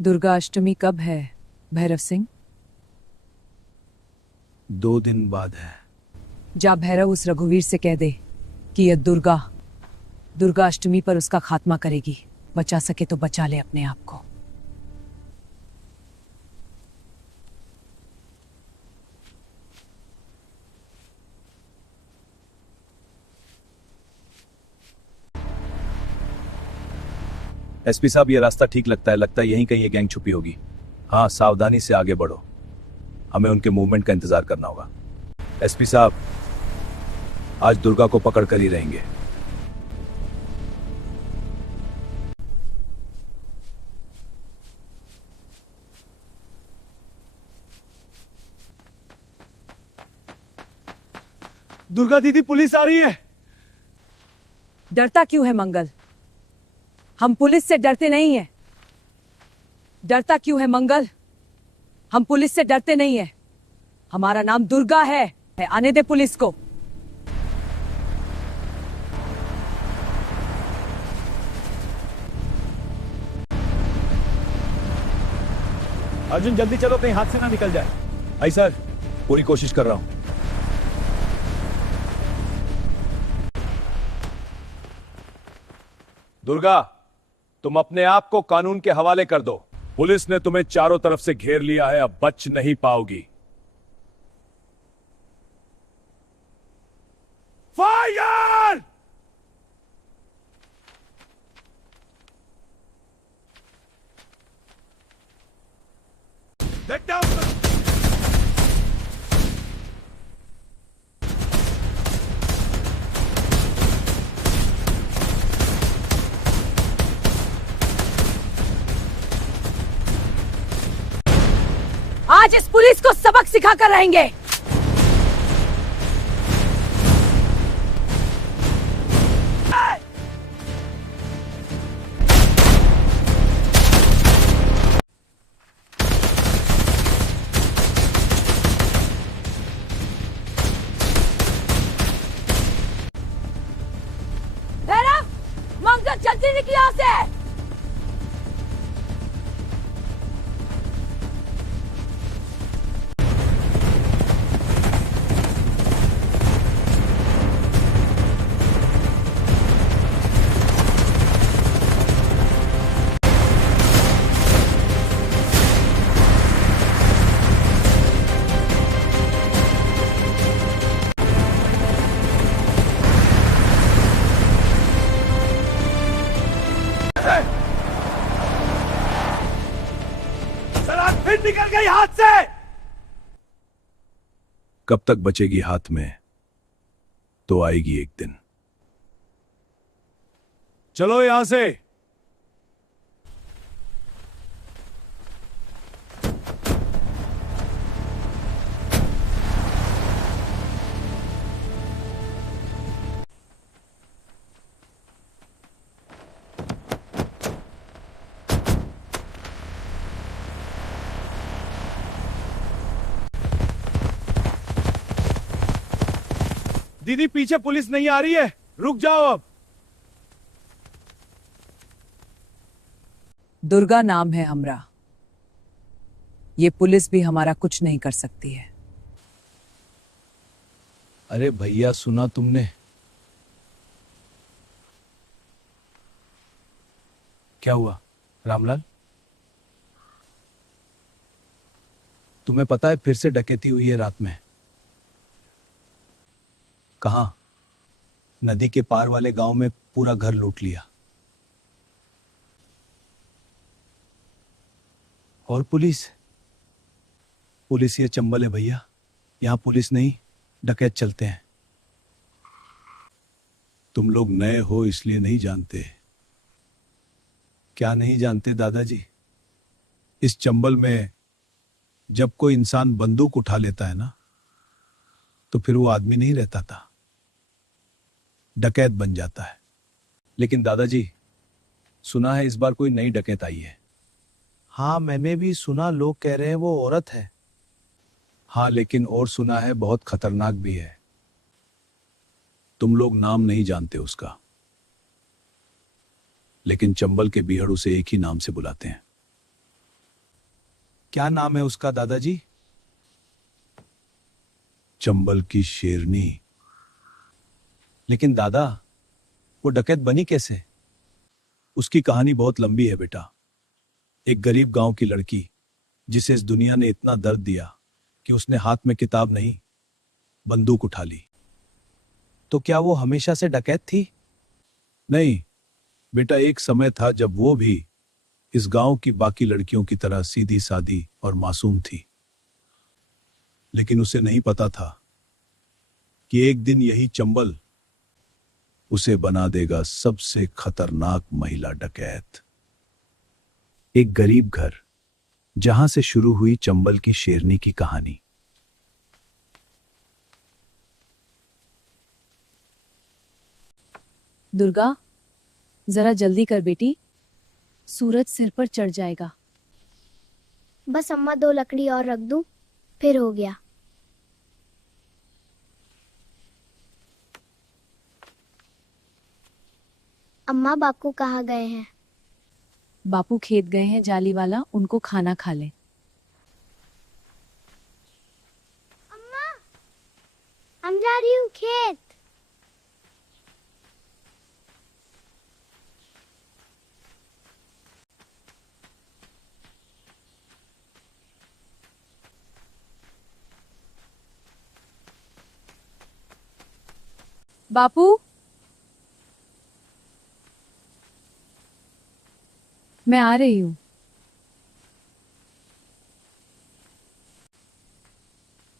दुर्गा अष्टमी कब है भैरव सिंह? 2 दिन बाद है। जा भैरव उस रघुवीर से कह दे कि यह दुर्गा अष्टमी पर उसका खात्मा करेगी। बचा सके तो बचा ले अपने आप को। एसपी साहब, ये रास्ता ठीक लगता है यहीं कहीं ये गैंग छुपी होगी। हाँ, सावधानी से आगे बढ़ो, हमें उनके मूवमेंट का इंतजार करना होगा। एसपी साहब, आज दुर्गा को पकड़ कर ही रहेंगे। दुर्गा दीदी, पुलिस आ रही है। डरता क्यों है मंगल? हम पुलिस से डरते नहीं हैं। डरता क्यों है मंगल? हम पुलिस से डरते नहीं हैं। हमारा नाम दुर्गा है। आने दे पुलिस को। अर्जुन, जल्दी चलो, कहीं हाथ से ना निकल जाए। आई सर, पूरी कोशिश कर रहा हूं। दुर्गा, तुम अपने आप को कानून के हवाले कर दो। पुलिस ने तुम्हें चारों तरफ से घेर लिया है, अब बच नहीं पाओगी। फायर! Let down the... आज इस पुलिस को सबक सिखा कर रहेंगे। भैरव, मंगल जल्दी निकल यहाँ से। फिर निकल गई हाथ से। कब तक बचेगी हाथ में? तो आएगी एक दिन। चलो यहां से। दीदी, पीछे पुलिस नहीं आ रही है, रुक जाओ अब। दुर्गा नाम है हमरा। ये पुलिस भी हमारा कुछ नहीं कर सकती है। अरे भैया, सुना तुमने? क्या हुआ रामलाल? तुम्हें पता है फिर से डकैती हुई है रात में। कहां? नदी के पार वाले गांव में पूरा घर लूट लिया। और पुलिस ये चंबल है भैया। यहां पुलिस नहीं, डकैत चलते हैं। तुम लोग नए हो इसलिए नहीं जानते। क्या नहीं जानते दादाजी? इस चंबल में जब कोई इंसान बंदूक उठा लेता है ना, तो फिर वो आदमी नहीं रहता था, डकैत बन जाता है। लेकिन दादाजी, सुना है इस बार कोई नई डकैत आई है। हाँ, मैंने भी सुना, लोग कह रहे हैं वो औरत है। हाँ, लेकिन और सुना है बहुत खतरनाक भी है। तुम लोग नाम नहीं जानते उसका, लेकिन चंबल के बीहड़ उसे एक ही नाम से बुलाते हैं, क्या नाम है उसका दादाजी? चंबल की शेरनी। लेकिन दादा, वो डकैत बनी कैसे? उसकी कहानी बहुत लंबी है बेटा। एक गरीब गांव की लड़की, जिसे इस दुनिया ने इतना दर्द दिया कि उसने हाथ में किताब नहीं, बंदूक उठा ली। तो क्या वो हमेशा से डकैत थी? नहीं बेटा, एक समय था जब वो भी इस गांव की बाकी लड़कियों की तरह सीधी सादी और मासूम थी। लेकिन उसे नहीं पता था कि एक दिन यही चंबल उसे बना देगा सबसे खतरनाक महिला डकैत। एक गरीब घर, जहां से शुरू हुई चंबल की शेरनी की कहानी। दुर्गा, जरा जल्दी कर बेटी, सूरज सिर पर चढ़ जाएगा। बस अम्मा 2 लकड़ी और रख दूं, फिर हो गया। अम्मा बापू कहाँ गए हैं? बापू खेत गए हैं जाली वाला, उनको खाना खा ले। अम्मा, हम जा रही हूँ खेत। बापू, मैं आ रही हूं।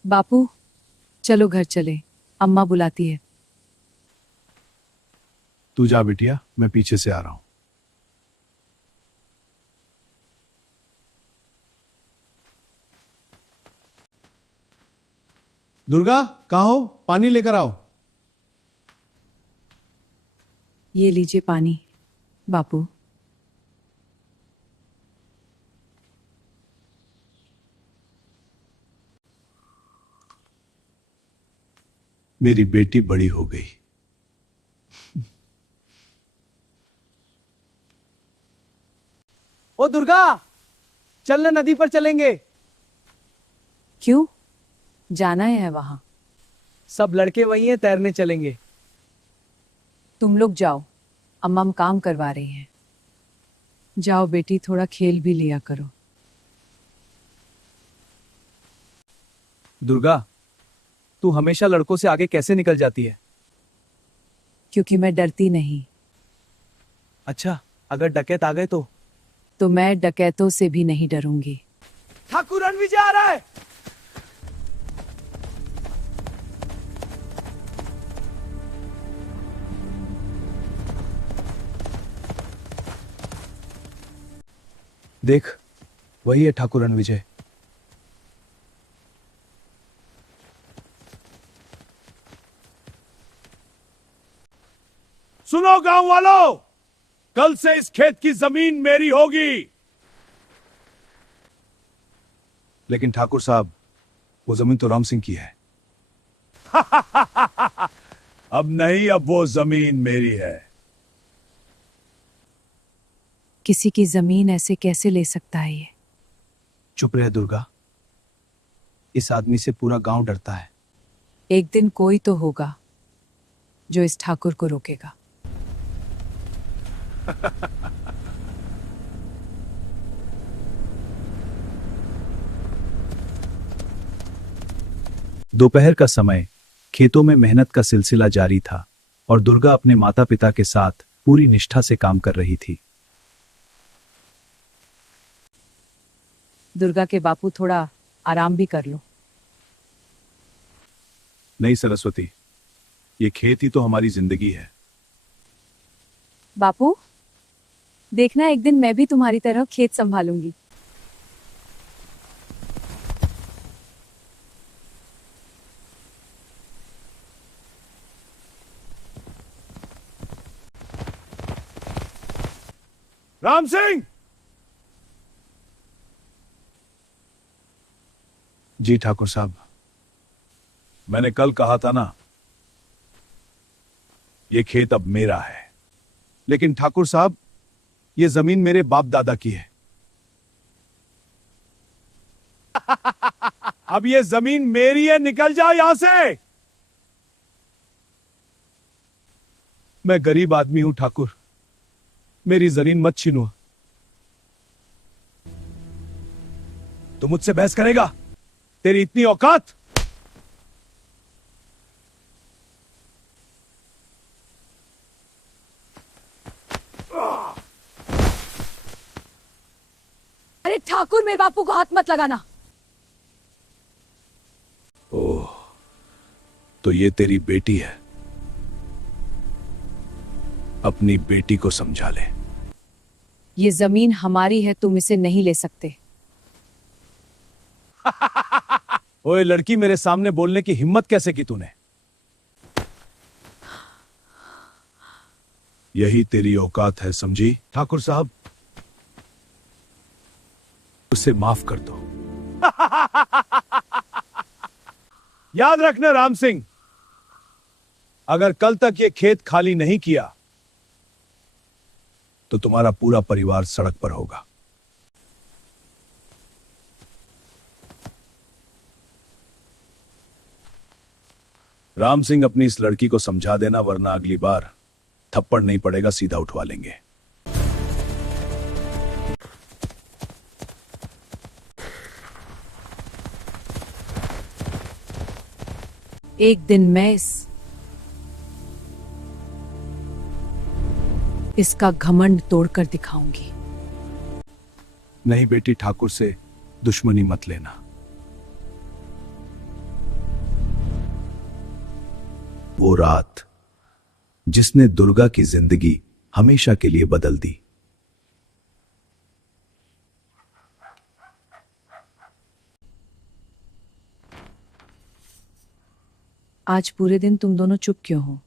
बापू, चलो घर चले, अम्मा बुलाती है। तू जा बिटिया, मैं पीछे से आ रहा हूं। दुर्गा, कहाँ हो? पानी लेकर आओ। ये लीजिए पानी बापू। मेरी बेटी बड़ी हो गई। ओ दुर्गा, चलना नदी पर चलेंगे। क्यों जाना है वहां? सब लड़के वही हैं, तैरने चलेंगे। तुम लोग जाओ, अम्मा काम करवा रही हैं। जाओ बेटी, थोड़ा खेल भी लिया करो। दुर्गा, तू हमेशा लड़कों से आगे कैसे निकल जाती है? क्योंकि मैं डरती नहीं। अच्छा, अगर डकैत आ गए तो मैं डकैतों से भी नहीं डरूंगी। ठाकुर रणविजय आ रहा है। देख, वही है ठाकुर रणविजय। सुनो गांव वालों, कल से इस खेत की जमीन मेरी होगी। लेकिन ठाकुर साहब, वो जमीन तो राम सिंह की है। अब नहीं, अब वो जमीन मेरी है। किसी की जमीन ऐसे कैसे ले सकता है ये? चुप रहे दुर्गा, इस आदमी से पूरा गांव डरता है। एक दिन कोई तो होगा जो इस ठाकुर को रोकेगा। दोपहर का समय, खेतों में मेहनत का सिलसिला जारी था और दुर्गा अपने माता पिता के साथ पूरी निष्ठा से काम कर रही थी। दुर्गा के बापू, थोड़ा आराम भी कर लो। नहीं सरस्वती, ये खेत ही तो हमारी जिंदगी है। बापू, देखना एक दिन मैं भी तुम्हारी तरह खेत संभालूंगी। राम सिंह! जी ठाकुर साहब। मैंने कल कहा था ना, ये खेत अब मेरा है। लेकिन ठाकुर साहब, ये जमीन मेरे बाप दादा की है। अब ये जमीन मेरी है, निकल जाओ यहां से। मैं गरीब आदमी हूं ठाकुर, मेरी जमीन मत छीनो। तू मुझसे बहस करेगा? तेरी इतनी औकात? अरे ठाकुर, मेरे बापू को हाथ मत लगाना। ओह, तो ये तेरी बेटी है। अपनी बेटी को समझा ले। ये जमीन हमारी है, तुम इसे नहीं ले सकते। ओए लड़की, मेरे सामने बोलने की हिम्मत कैसे की तूने? यही तेरी औकात है, समझी? ठाकुर साहब, उसे माफ कर दो। याद रखना राम सिंह, अगर कल तक ये खेत खाली नहीं किया तो तुम्हारा पूरा परिवार सड़क पर होगा। राम सिंह, अपनी इस लड़की को समझा देना, वरना अगली बार थप्पड़ नहीं पड़ेगा, सीधा उठवा लेंगे। एक दिन मैं इसका घमंड तोड़कर दिखाऊंगी। नहीं बेटी, ठाकुर से दुश्मनी मत लेना। वो रात जिसने दुर्गा की जिंदगी हमेशा के लिए बदल दी। आज पूरे दिन तुम दोनों चुप क्यों हो?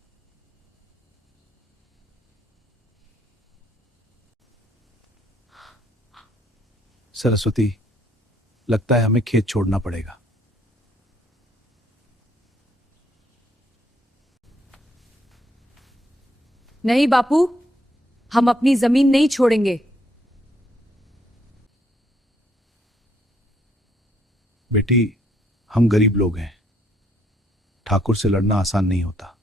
सरस्वती, लगता है हमें खेत छोड़ना पड़ेगा। नहीं बापू, हम अपनी जमीन नहीं छोड़ेंगे। बेटी, हम गरीब लोग हैं, ठाकुर से लड़ना आसान नहीं होता।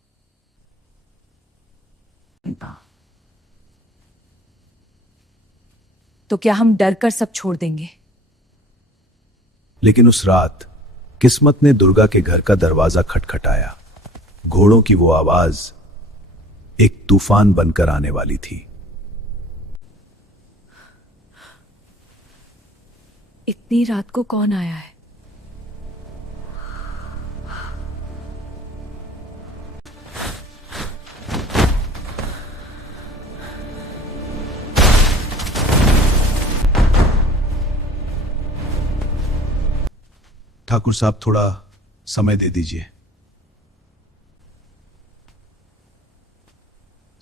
तो क्या हम डर कर सब छोड़ देंगे? लेकिन उस रात किस्मत ने दुर्गा के घर का दरवाजा खटखटाया। घोड़ों की वो आवाज एक तूफान बनकर आने वाली थी। इतनी रात को कौन आया है? ठाकुर साहब, थोड़ा समय दे दीजिए।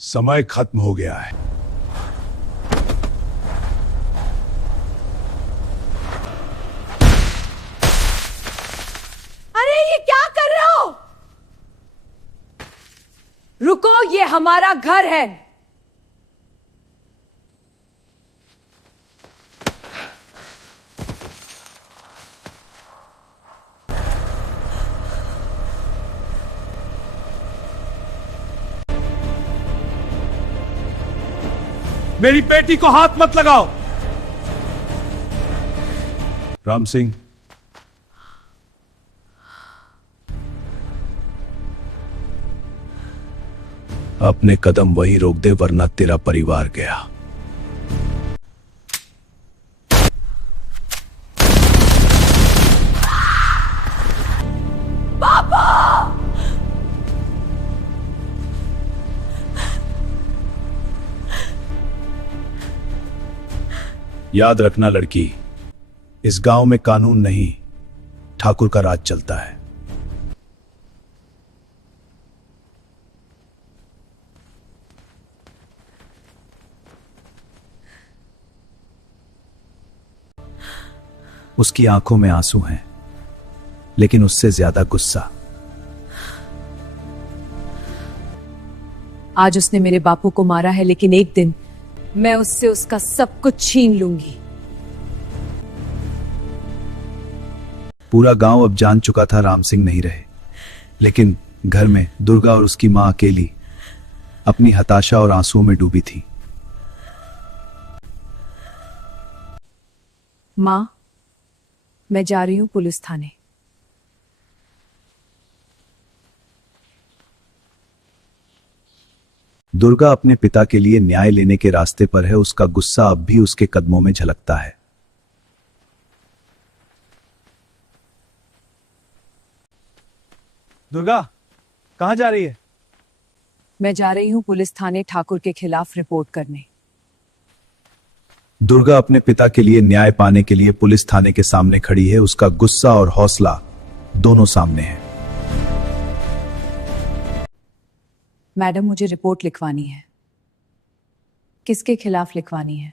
समय खत्म हो गया है। अरे ये क्या कर रहे हो? रुको, ये हमारा घर है। मेरी बेटी को हाथ मत लगाओ। राम सिंह, अपने कदम वहीं रोक दे, वरना तेरा परिवार गया। याद रखना लड़की, इस गांव में कानून नहीं, ठाकुर का राज चलता है। उसकी आंखों में आंसू हैं, लेकिन उससे ज्यादा गुस्सा। आज उसने मेरे बापू को मारा है, लेकिन एक दिन मैं उससे उसका सब कुछ छीन लूंगी। पूरा गांव अब जान चुका था राम सिंह नहीं रहे, लेकिन घर में दुर्गा और उसकी मां अकेली अपनी हताशा और आंसुओं में डूबी थी। माँ, मैं जा रही हूँ पुलिस थाने। दुर्गा अपने पिता के लिए न्याय लेने के रास्ते पर है। उसका गुस्सा अब भी उसके कदमों में झलकता है। दुर्गा, कहां जा रही है? मैं जा रही हूँ पुलिस थाने ठाकुर के खिलाफ रिपोर्ट करने। दुर्गा अपने पिता के लिए न्याय पाने के लिए पुलिस थाने के सामने खड़ी है। उसका गुस्सा और हौसला दोनों सामने है। मैडम, मुझे रिपोर्ट लिखवानी है। किसके खिलाफ लिखवानी है?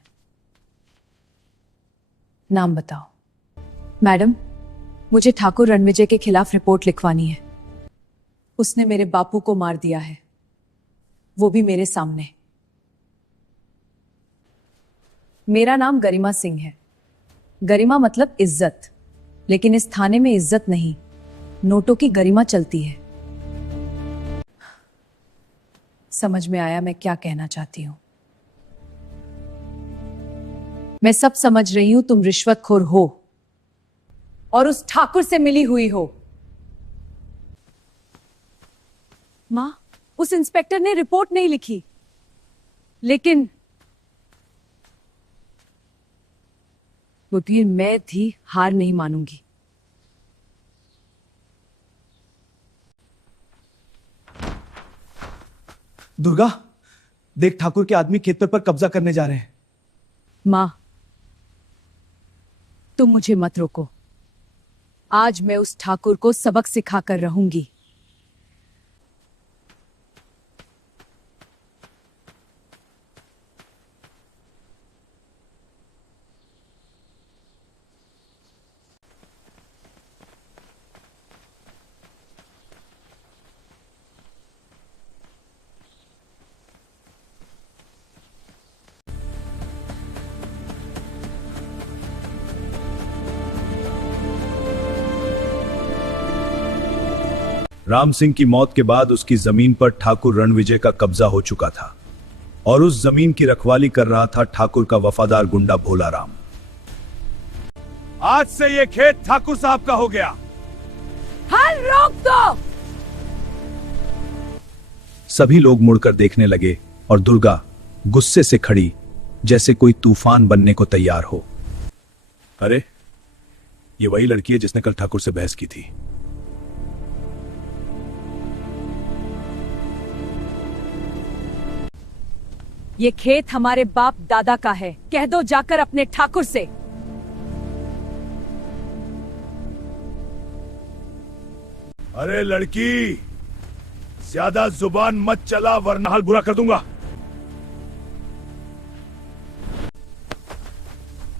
नाम बताओ। मैडम, मुझे ठाकुर रणविजय के खिलाफ रिपोर्ट लिखवानी है। उसने मेरे बापू को मार दिया है, वो भी मेरे सामने। मेरा नाम गरिमा सिंह है। गरिमा मतलब इज्जत, लेकिन इस थाने में इज्जत नहीं, नोटों की गरिमा चलती है। समझ में आया मैं क्या कहना चाहती हूं। मैं सब समझ रही हूं, तुम रिश्वतखोर हो और उस ठाकुर से मिली हुई हो। मां, उस इंस्पेक्टर ने रिपोर्ट नहीं लिखी, लेकिन वो तीर मैं थी, हार नहीं मानूंगी। दुर्गा, देख ठाकुर के आदमी खेत पर कब्जा करने जा रहे हैं। मां, तुम मुझे मत रोको। आज मैं उस ठाकुर को सबक सिखाकर रहूंगी। राम सिंह की मौत के बाद उसकी जमीन पर ठाकुर रणविजय का कब्जा हो चुका था और उस जमीन की रखवाली कर रहा था ठाकुर का वफादार गुंडा भोला राम। आज से ये खेत ठाकुर साहब का हो गया। हल रोक दो। सभी लोग मुड़कर देखने लगे और दुर्गा गुस्से से खड़ी, जैसे कोई तूफान बनने को तैयार हो। अरे, ये वही लड़की है जिसने कल ठाकुर से बहस की थी। ये खेत हमारे बाप दादा का है, कह दो जाकर अपने ठाकुर से। अरे लड़की, ज्यादा जुबान मत चला वरना हाल बुरा कर दूंगा।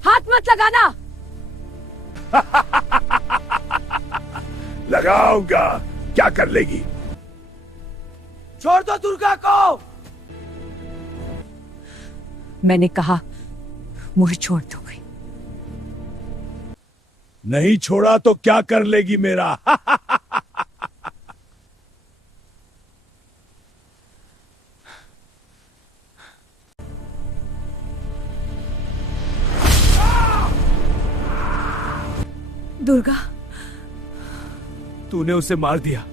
हाथ मत लगाना। लगाऊंगा, क्या कर लेगी? छोड़ दो दुर्गा को। मैंने कहा मुझे छोड़ दो। नहीं छोड़ा तो क्या कर लेगी मेरा? दुर्गा, तूने उसे मार दिया।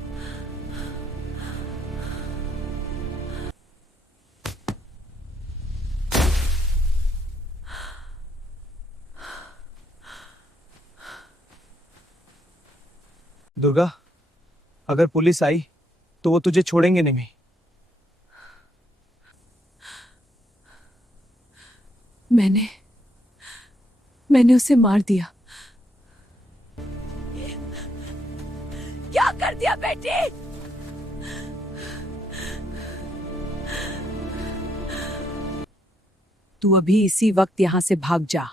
दुर्गा, अगर पुलिस आई तो वो तुझे छोड़ेंगे नहीं। मैंने उसे मार दिया। क्या कर दिया बेटी? तू अभी इसी वक्त यहां से भाग जा।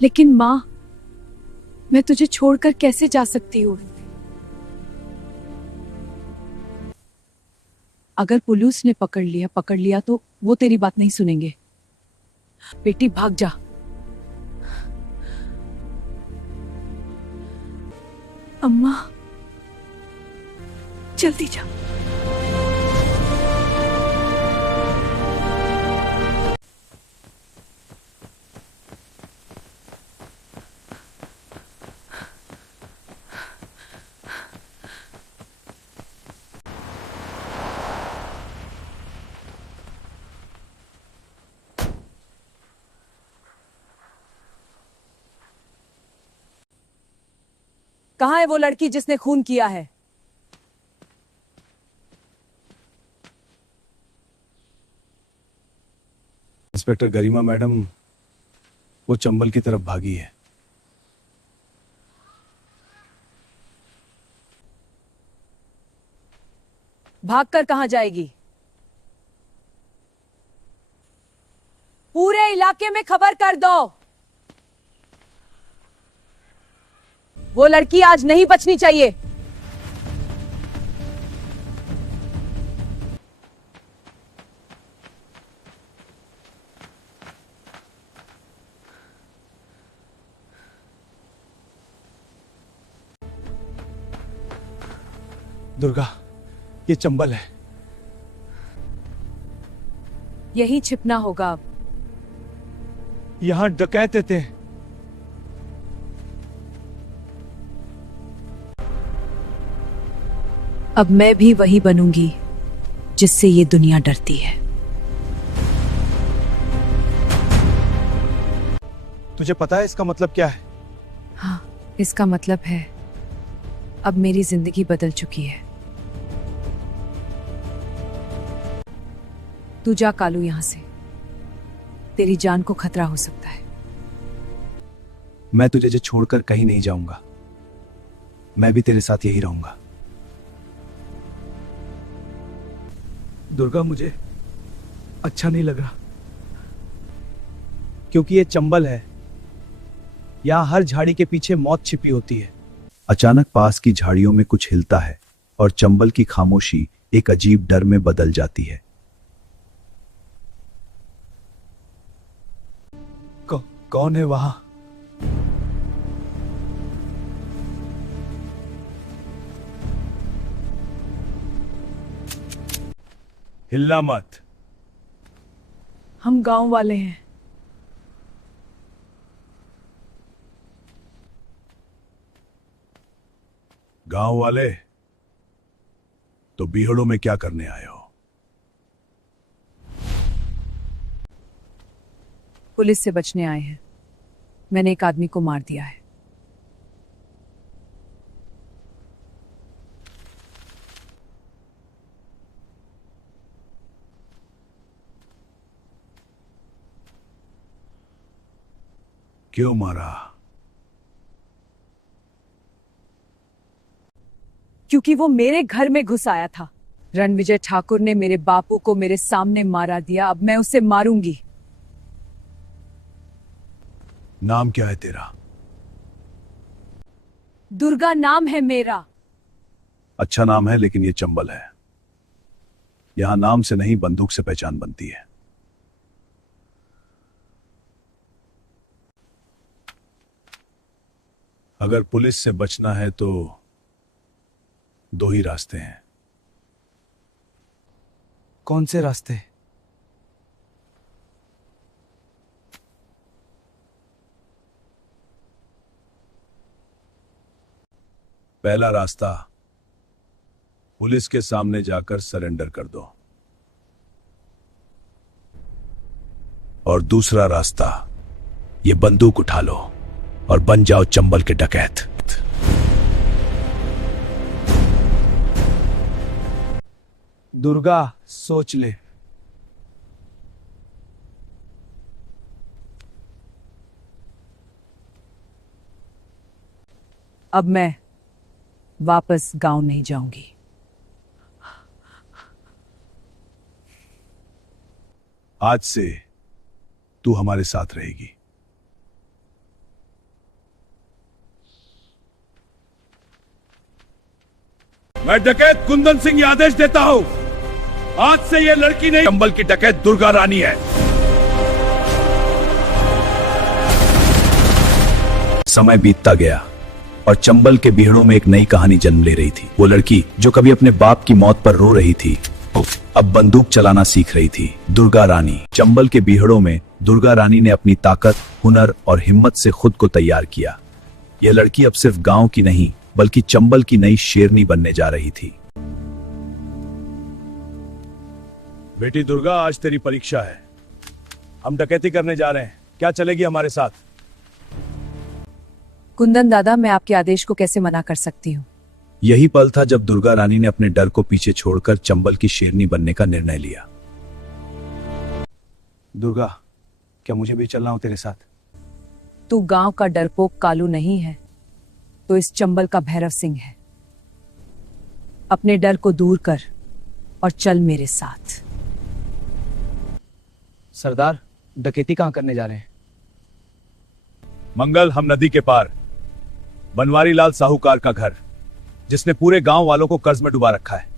लेकिन मां, मैं तुझे छोड़कर कैसे जा सकती हूं? अगर पुलिस ने पकड़ लिया तो वो तेरी बात नहीं सुनेंगे। बेटी भाग जा। अम्मा, जल्दी जा। कहाँ है वो लड़की जिसने खून किया है? इंस्पेक्टर गरिमा मैडम वो चंबल की तरफ भागी है। भागकर कहाँ जाएगी? पूरे इलाके में खबर कर दो। वो लड़की आज नहीं बचनी चाहिए। दुर्गा, ये चंबल है। यही छिपना होगा अब। यहां डकैत थे। अब मैं भी वही बनूंगी जिससे ये दुनिया डरती है। तुझे पता है इसका मतलब क्या है? हाँ, इसका मतलब है अब मेरी जिंदगी बदल चुकी है। तू जा कालू यहां से, तेरी जान को खतरा हो सकता है। मैं तुझे छोड़कर कहीं नहीं जाऊंगा। मैं भी तेरे साथ यही रहूंगा। दुर्गा, मुझे अच्छा नहीं लग रहा, क्योंकि ये चंबल है। यहां हर झाड़ी के पीछे मौत छिपी होती है। अचानक पास की झाड़ियों में कुछ हिलता है और चंबल की खामोशी एक अजीब डर में बदल जाती है। कौन है वहां? हिलना मत। हम गांव वाले हैं। गांव वाले? तो बीहड़ों में क्या करने आए हो? पुलिस से बचने आए हैं। मैंने एक आदमी को मार दिया है। क्यों मारा? क्योंकि वो मेरे घर में घुस आया था। रणविजय ठाकुर ने मेरे बापू को मेरे सामने मारा दिया। अब मैं उसे मारूंगी। नाम क्या है तेरा? दुर्गा नाम है मेरा। अच्छा नाम है, लेकिन ये चंबल है। यहां नाम से नहीं, बंदूक से पहचान बनती है। अगर पुलिस से बचना है तो दो ही रास्ते हैं। कौन से रास्ते? पहला रास्ता, पुलिस के सामने जाकर सरेंडर कर दो। और दूसरा रास्ता, ये बंदूक उठा लो और बन जाओ चंबल के डकैत। दुर्गा, सोच ले। अब मैं वापस गांव नहीं जाऊंगी। आज से तू हमारे साथ रहेगी। मैं डकैत कुंदन सिंह ये आदेश देता हूं, आज से ये लड़की नहीं, चंबल की डकैत दुर्गा रानी है। समय बीतता गया और चंबल के बीहड़ों में एक नई कहानी जन्म ले रही थी। वो लड़की जो कभी अपने बाप की मौत पर रो रही थी, अब बंदूक चलाना सीख रही थी। दुर्गा रानी। चंबल के बीहड़ों में दुर्गा रानी ने अपनी ताकत, हुनर और हिम्मत से खुद को तैयार किया। यह लड़की अब सिर्फ गांव की नहीं बल्कि चंबल की नई शेरनी बनने जा रही थी। बेटी दुर्गा, आज तेरी परीक्षा है। हम डकैती करने जा रहे हैं, क्या चलेगी हमारे साथ? कुंदन दादा, मैं आपके आदेश को कैसे मना कर सकती हूँ? यही पल था जब दुर्गा रानी ने अपने डर को पीछे छोड़कर चंबल की शेरनी बनने का निर्णय लिया। दुर्गा, क्या मुझे भी चलना हो तेरे साथ? तू गांव का डरपोक कालू नहीं है तो इस चंबल का भैरव सिंह है। अपने डर को दूर कर और चल मेरे साथ। सरदार, डकैती कहां करने जा रहे हैं? मंगल, हम नदी के पार बनवारी लाल साहूकार का घर, जिसने पूरे गांव वालों को कर्ज में डुबा रखा है।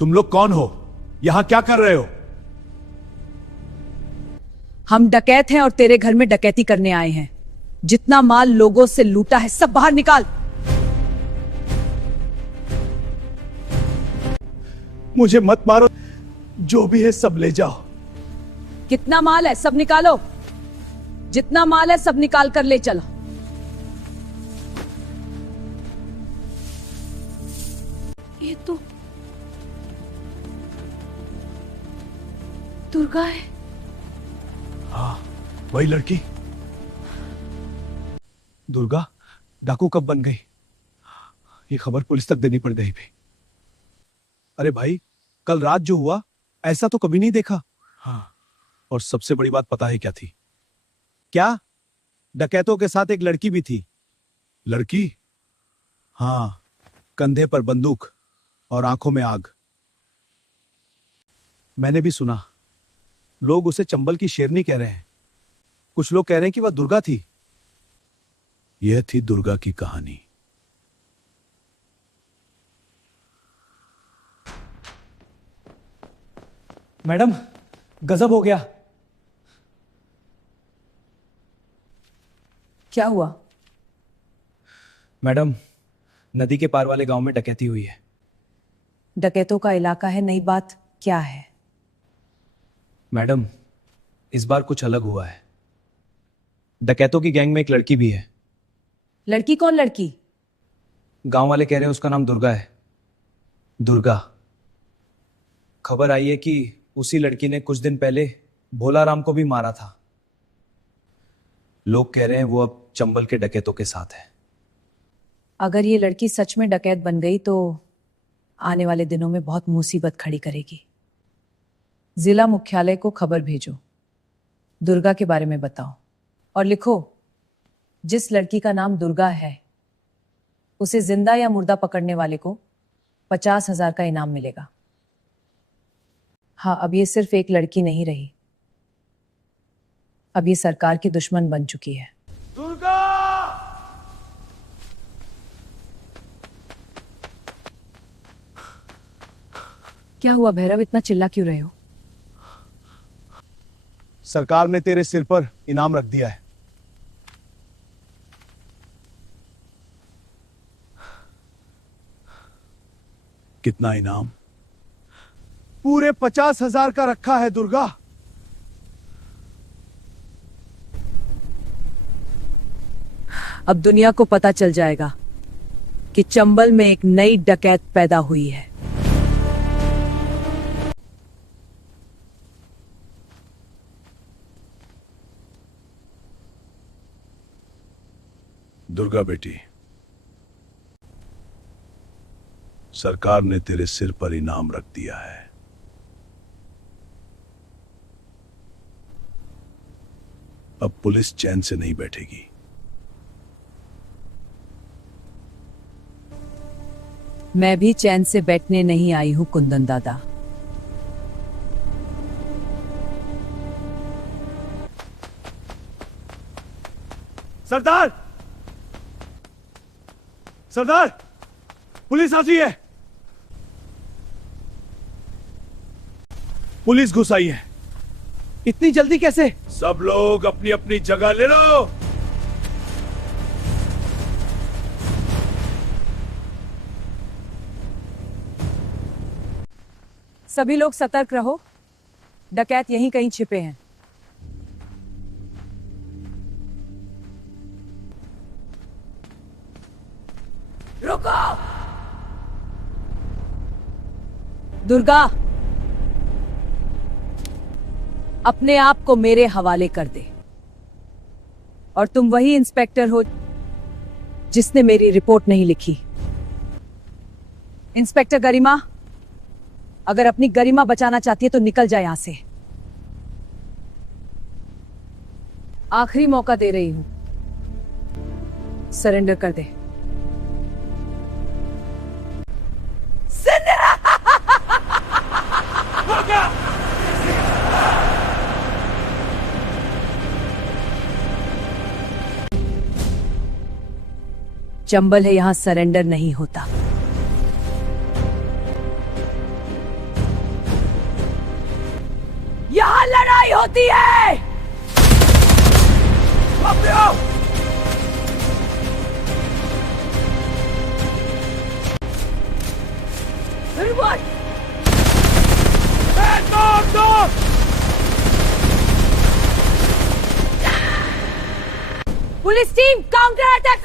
तुम लोग कौन हो? यहां क्या कर रहे हो? हम डकैत हैं और तेरे घर में डकैती करने आए हैं। जितना माल लोगों से लूटा है सब बाहर निकाल। मुझे मत मारो, जो भी है सब ले जाओ। कितना माल है सब निकालो। जितना माल है सब निकाल कर ले चलो। ये तो दुर्गा है। हाँ, वही लड़की। दुर्गा डाकू कब बन गई? ये खबर पुलिस तक देनी पड़ गई भी। अरे भाई, कल रात जो हुआ ऐसा तो कभी नहीं देखा। हाँ, और सबसे बड़ी बात पता है क्या थी? क्या? डकैतों के साथ एक लड़की भी थी। लड़की? हाँ, कंधे पर बंदूक और आंखों में आग। मैंने भी सुना। लोग उसे चंबल की शेरनी कह रहे हैं। कुछ लोग कह रहे हैं कि वह दुर्गा थी। यह थी दुर्गा की कहानी। मैडम, गजब हो गया। क्या हुआ? मैडम, नदी के पार वाले गांव में डकैती हुई है। डकैतों का इलाका है, नई बात क्या है? मैडम, इस बार कुछ अलग हुआ है। डकैतों की गैंग में एक लड़की भी है। लड़की? कौन लड़की? गांव वाले कह रहे हैं उसका नाम दुर्गा है। दुर्गा। खबर आई है कि उसी लड़की ने कुछ दिन पहले भोलाराम को भी मारा था। लोग कह रहे हैं वो अब चंबल के डकैतों के साथ है। अगर ये लड़की सच में डकैत बन गई तो आने वाले दिनों में बहुत मुसीबत खड़ी करेगी। जिला मुख्यालय को खबर भेजो, दुर्गा के बारे में बताओ और लिखो, जिस लड़की का नाम दुर्गा है उसे जिंदा या मुर्दा पकड़ने वाले को 50,000 का इनाम मिलेगा। हाँ, अब ये सिर्फ एक लड़की नहीं रही, अब ये सरकार की दुश्मन बन चुकी है। दुर्गा! क्या हुआ भैरव, इतना चिल्ला क्यों रहे हो? सरकार ने तेरे सिर पर इनाम रख दिया है। कितना इनाम? पूरे 50,000 का रखा है दुर्गा। अब दुनिया को पता चल जाएगा कि चंबल में एक नई डकैत पैदा हुई है। दुर्गा बेटी, सरकार ने तेरे सिर पर इनाम रख दिया है। अब पुलिस चैन से नहीं बैठेगी। मैं भी चैन से बैठने नहीं आई हूं कुंदन दादा। सरदार, सरदार, पुलिस आ गई है। पुलिस घुस आई है। इतनी जल्दी कैसे? सब लोग अपनी अपनी जगह ले लो। सभी लोग सतर्क रहो, डकैत यहीं कहीं छिपे हैं। रुको! दुर्गा, अपने आप को मेरे हवाले कर दे। और तुम वही इंस्पेक्टर हो जिसने मेरी रिपोर्ट नहीं लिखी। इंस्पेक्टर गरिमा, अगर अपनी गरिमा बचाना चाहती है तो निकल जाए यहां से। आखिरी मौका दे रही हूं, सरेंडर कर दे। चंबल है, यहां सरेंडर नहीं होता। यहां लड़ाई होती है। Police team counter attack!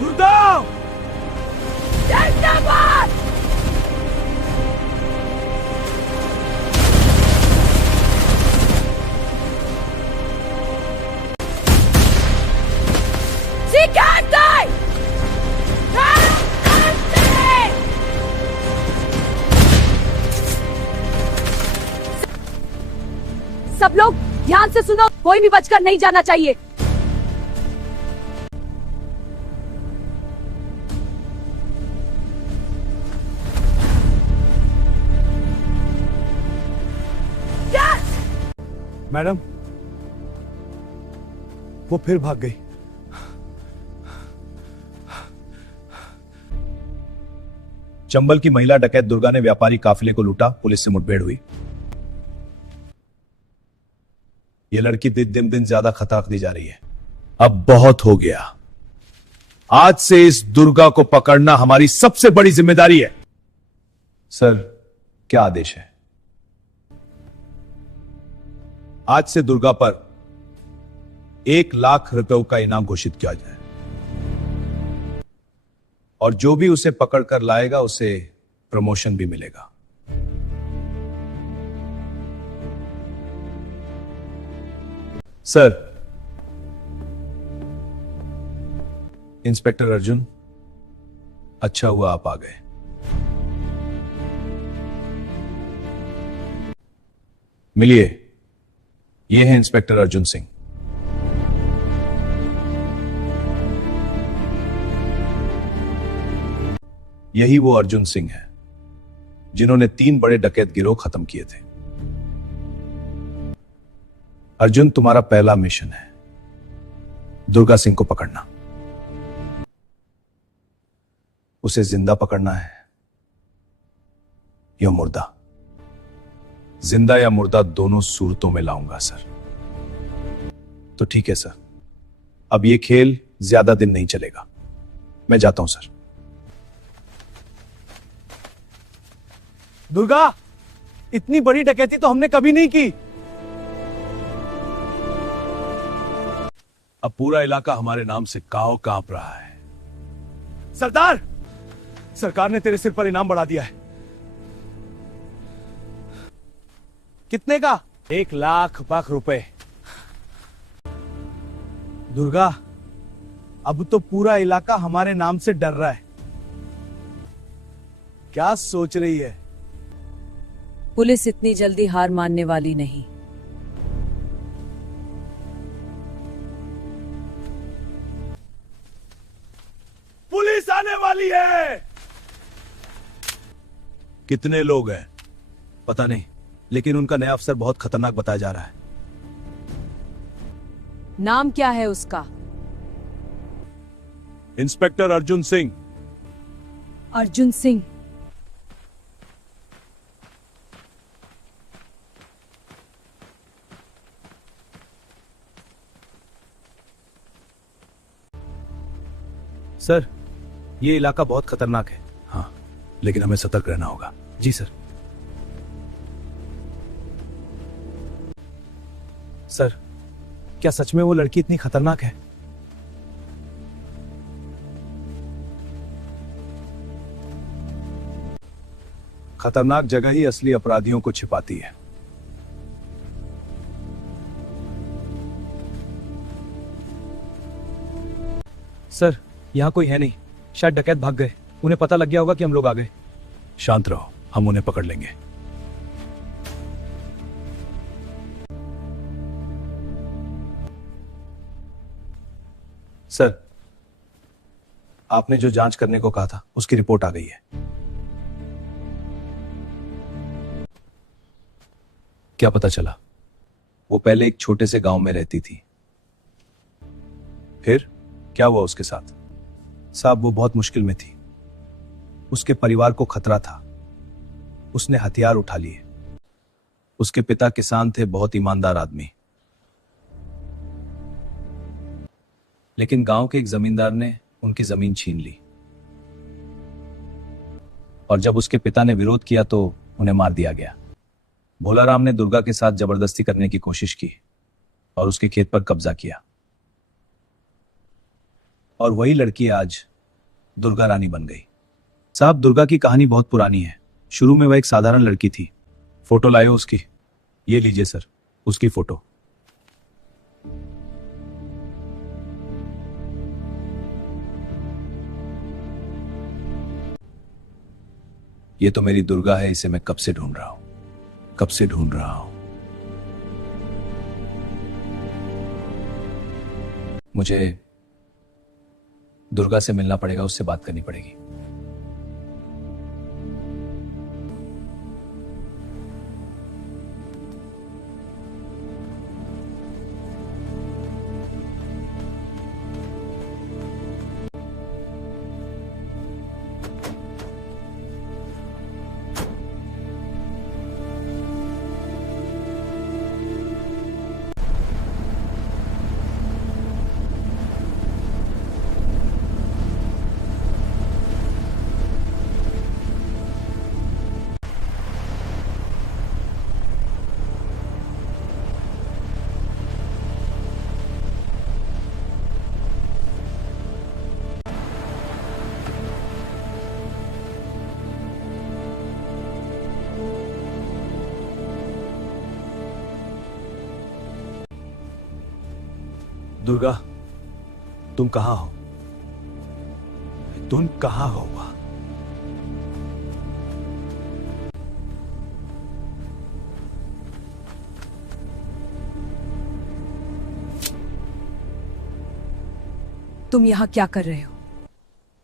Durga! जिंदाबाद! She can't die! सब लोग ध्यान से सुनो, कोई भी बचकर नहीं जाना चाहिए। मैडम, वो फिर भाग गई। चंबल की महिला डकैत दुर्गा ने व्यापारी काफिले को लूटा, पुलिस से मुठभेड़ हुई। यह लड़की दिन दिन ज्यादा खतरनाक जा रही है। अब बहुत हो गया। आज से इस दुर्गा को पकड़ना हमारी सबसे बड़ी जिम्मेदारी है। सर, क्या आदेश है? आज से दुर्गा पर 1 लाख रुपयों का इनाम घोषित किया जाए और जो भी उसे पकड़कर लाएगा उसे प्रमोशन भी मिलेगा। सर, इंस्पेक्टर अर्जुन, अच्छा हुआ आप आ गए। मिलिए, ये है इंस्पेक्टर अर्जुन सिंह। यही वो अर्जुन सिंह है जिन्होंने 3 बड़े डकैत गिरोह खत्म किए थे। अर्जुन, तुम्हारा पहला मिशन है दुर्गा सिंह को पकड़ना। उसे जिंदा पकड़ना है या मुर्दा? जिंदा या मुर्दा दोनों सूरतों में लाऊंगा सर। तो ठीक है सर, अब ये खेल ज्यादा दिन नहीं चलेगा। मैं जाता हूं सर। दुर्गा, इतनी बड़ी डकैती तो हमने कभी नहीं की। अब पूरा इलाका हमारे नाम से कांव कांप रहा है। सरदार, सरकार ने तेरे सिर पर इनाम बढ़ा दिया है। कितने का? 1,00,000 रुपए। दुर्गा, अब तो पूरा इलाका हमारे नाम से डर रहा है। क्या सोच रही है? पुलिस इतनी जल्दी हार मानने वाली नहीं। पुलिस आने वाली है। कितने लोग हैं पता नहीं, लेकिन उनका नया अफसर बहुत खतरनाक बताया जा रहा है। नाम क्या है उसका? इंस्पेक्टर अर्जुन सिंह। अर्जुन सिंह। सर, ये इलाका बहुत खतरनाक है। हाँ, लेकिन हमें सतर्क रहना होगा। जी सर। सर, क्या सच में वो लड़की इतनी खतरनाक है? खतरनाक जगह ही असली अपराधियों को छिपाती है। सर, यहाँ कोई है नहीं। शायद डकैत भाग गए। उन्हें पता लग गया होगा कि हम लोग आ गए। शांत रहो, हम उन्हें पकड़ लेंगे। सर, आपने जो जांच करने को कहा था उसकी रिपोर्ट आ गई है। क्या पता चला? वो पहले एक छोटे से गांव में रहती थी। फिर क्या हुआ उसके साथ? साहब, वो बहुत मुश्किल में थी। उसके परिवार को खतरा था। उसने हथियार उठा लिए। उसके पिता किसान थे, बहुत ईमानदार आदमी। लेकिन गांव के एक जमींदार ने उनकी जमीन छीन ली, और जब उसके पिता ने विरोध किया तो उन्हें मार दिया गया। भोलाराम ने दुर्गा के साथ जबरदस्ती करने की कोशिश की और उसके खेत पर कब्जा किया, और वही लड़की आज दुर्गा रानी बन गई। साहब, दुर्गा की कहानी बहुत पुरानी है। शुरू में वह एक साधारण लड़की थी। फोटो लाए हो उसकी? ये लीजिए सर, उसकी फोटो। ये तो मेरी दुर्गा है। इसे मैं कब से ढूंढ रहा हूं, कब से ढूंढ रहा हूं। मुझे दुर्गा से मिलना पड़ेगा, उससे बात करनी पड़ेगी। दुर्गा, तुम कहां हो? तुम कहां हो? तुम यहाँ क्या कर रहे हो?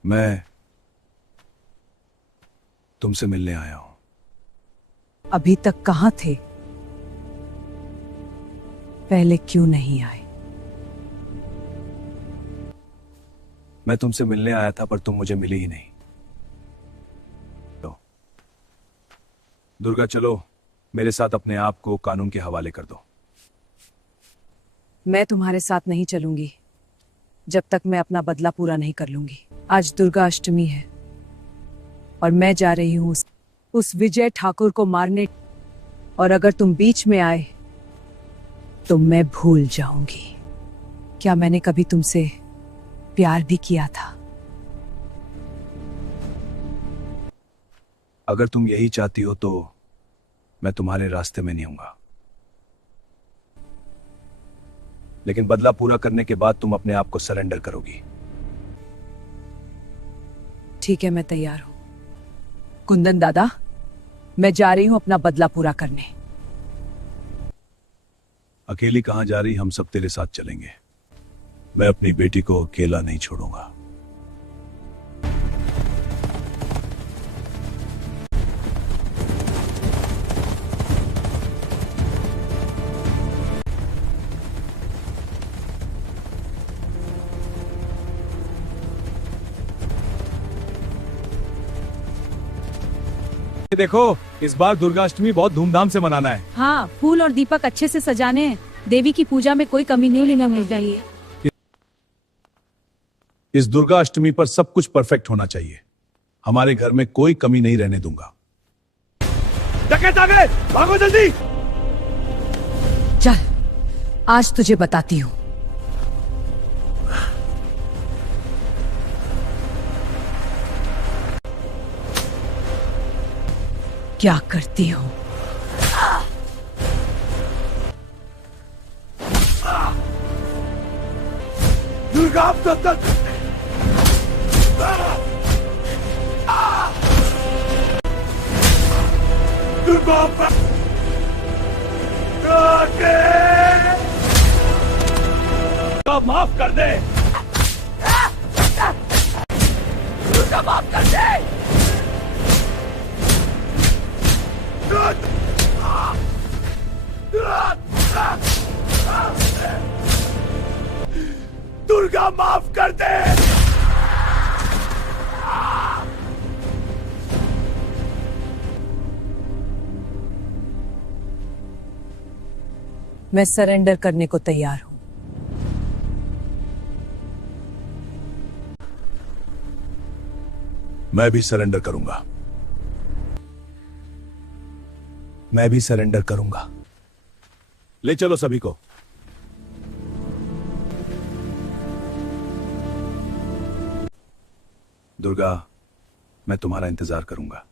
मैं तुमसे मिलने आया हूं। अभी तक कहाँ थे? पहले क्यों नहीं आए? मैं तुमसे मिलने आया था, पर तुम मुझे मिली ही नहीं। तो, दुर्गा, चलो मेरे साथ अपने आप को कानून के हवाले कर दो। मैं तुम्हारे साथ नहीं चलूंगी जब तक मैं अपना बदला पूरा नहीं कर लूंगी। आज दुर्गा अष्टमी है और मैं जा रही हूँ उस विजय ठाकुर को मारने। और अगर तुम बीच में आए तो मैं भूल जाऊंगी क्या मैंने कभी तुमसे प्यार भी किया था। अगर तुम यही चाहती हो तो मैं तुम्हारे रास्ते में नहीं आऊंगा, लेकिन बदला पूरा करने के बाद तुम अपने आप को सरेंडर करोगी। ठीक है, मैं तैयार हूं। कुंदन दादा, मैं जा रही हूं अपना बदला पूरा करने। अकेली कहां जा रही, हम सब तेरे साथ चलेंगे। मैं अपनी बेटी को अकेला नहीं छोड़ूंगा। देखो, इस बार दुर्गाष्टमी बहुत धूमधाम से मनाना है। हाँ, फूल और दीपक अच्छे से सजाने हैं। देवी की पूजा में कोई कमी नहीं लेना चाहिए। इस दुर्गा अष्टमी पर सब कुछ परफेक्ट होना चाहिए। हमारे घर में कोई कमी नहीं रहने दूंगा। डकैत आ गए, भागो जल्दी। चल, आज तुझे बताती हूं। क्या करती हूं। दुर्गा माफ कर दे। दुर्गा माफ कर दे। दुर्गा माफ कर दे। मैं सरेंडर करने को तैयार हूं। मैं भी सरेंडर करूंगा। मैं भी सरेंडर करूंगा। ले चलो सभी को। दुर्गा, मैं तुम्हारा इंतजार करूंगा।